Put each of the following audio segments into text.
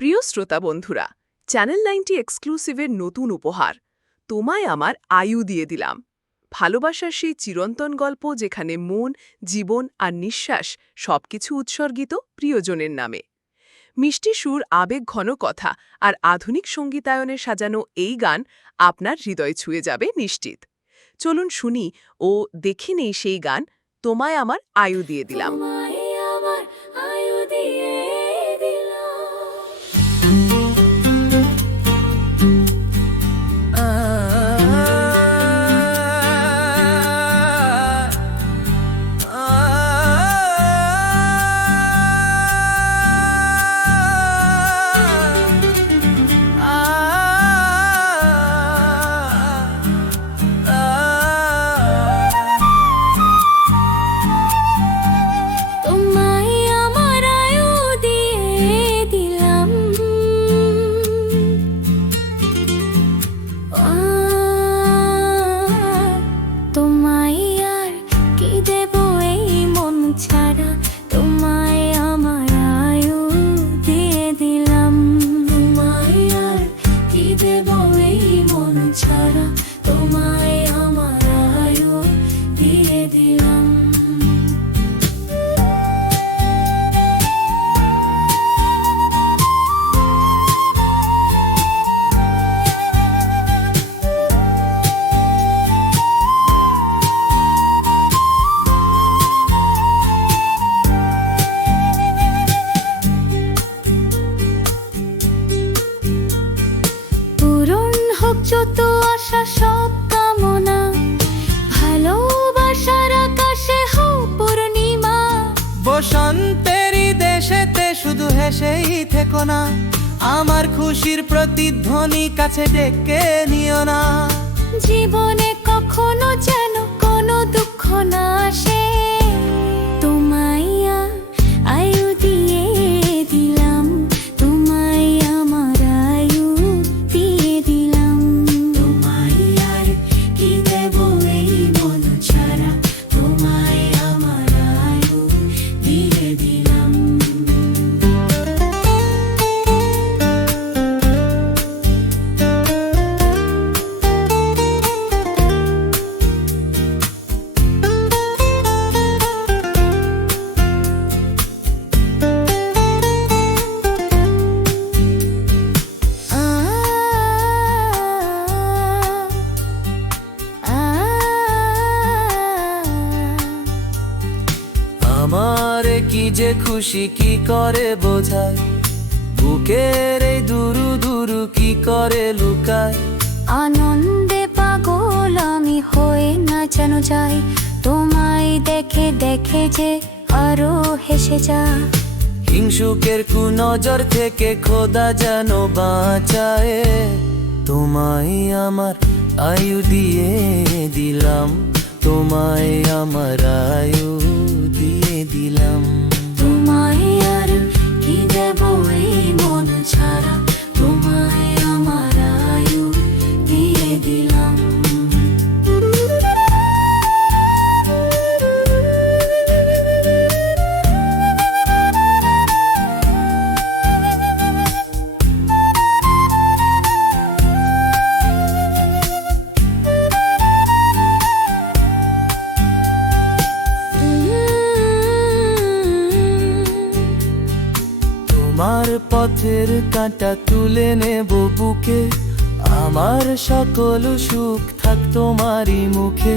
প্রিয় শ্রোতা বন্ধুরা, চ্যানেল 90 এক্সক্লুসিভের নতুন উপহার তোমায় আমার আয়ু দিয়ে দিলাম। ভালোবাসার সেই চিরন্তন গল্প যেখানে মন, জীবন আর নিঃশ্বাস সবকিছু উৎসর্গিত প্রিয়জনের নামে। মিষ্টি সুর, আবেগ ঘন কথা আর আধুনিক সঙ্গীতায়নে সাজানো এই গান আপনার হৃদয় ছুঁয়ে যাবে নিশ্চিত। চলুন শুনি ও দেখে নেই সেই গান তোমায় আমার আয়ু দিয়ে দিলাম। যত আশা সব কামনা, ভালোবাসার আকাশে হোক পূর্ণিমা। বসন্তেরই দেশেতে শুধু হেসেই থেকো না, আমার খুশির প্রতিধ্বনি কাছে ডেকে নিও না। জীবনে কখনো যেন কোনো দুঃখ না আসে, তোমায় আয়ু দিয়ে দিলাম, তোমায় আমার আয়ু দিয়ে দিলাম। তোমায় আর কি দেব এই মন ছাড়া, তোমায় আমার আয়ু দিয়ে দিলাম। আমারে কি যে খুশি কি করে বোঝায়, বুকের এই দুরু দুরু কি করে লুকায়। আনন্দে পাগল আমি হয়ে নাচানো যাই, তোমায় দেখে দেখে যে আরো হেসে যা। হিংসুকের কুনজর থেকে খোদা যেন বাঁচায়, তোমায় আমার আয়ু দিয়ে দিলাম, তোমায় আমার আয়ু দিয়ে দিলাম। তোমায় আর কি দেব এই মন ছাড়া, তোমায় আমার আয়ু দিয়ে দিলাম। তোমার পথের কাঁটা তুলে নেব বুকে, আমার সকল সুখ থাক তোমারই মুখে।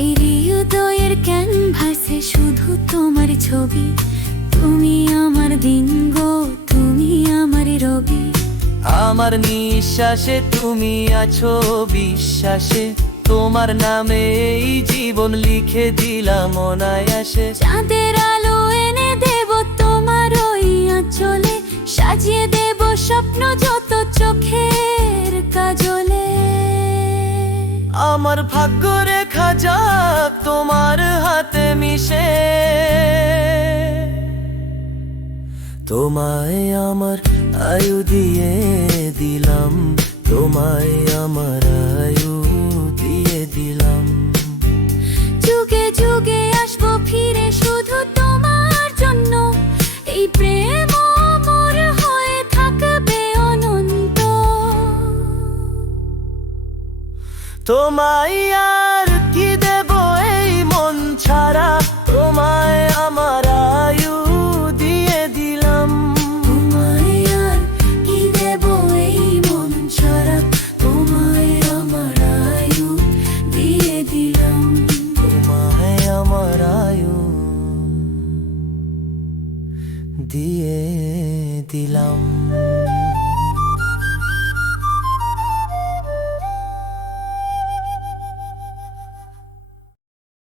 এই হৃদয়ের ক্যানভাসে শুধু তোমার ছবি, তুমি আমার দিন গো, তুমি আমার রবি। আমার নিঃশ্বাসে তুমি আছো বিশ্বাসে, তোমার নামে এই জীবন লিখে দিলাম অনায়াসে। চাঁদের আলো এনে দেব তোমার ওই আঁচলে, সাজিয়ে দেব স্বপ্ন যত চোখের কাজলে। আমার ভাগ্য রেখা যাক তোমার হাতে মিশে, তোমায় আমার আয়ু দিয়ে দিলাম, তোমায় আমার আয়ু দিয়ে দিলাম। যুগে যুগে আসবো ফিরে শুধু তোমার জন্য, এই প্রেম মোর হয়ে থাকবে। তোমায় আর কি দেব এই মন ছাড়া, তোমায় আমার আয়ু দিয়ে দিলাম। তোমায় আর কি দেব এই মন ছাড়া, তোমায় আমার আয়ু দিয়ে দিলাম। তোমায় আমার আয়ু দিয়ে দিলাম।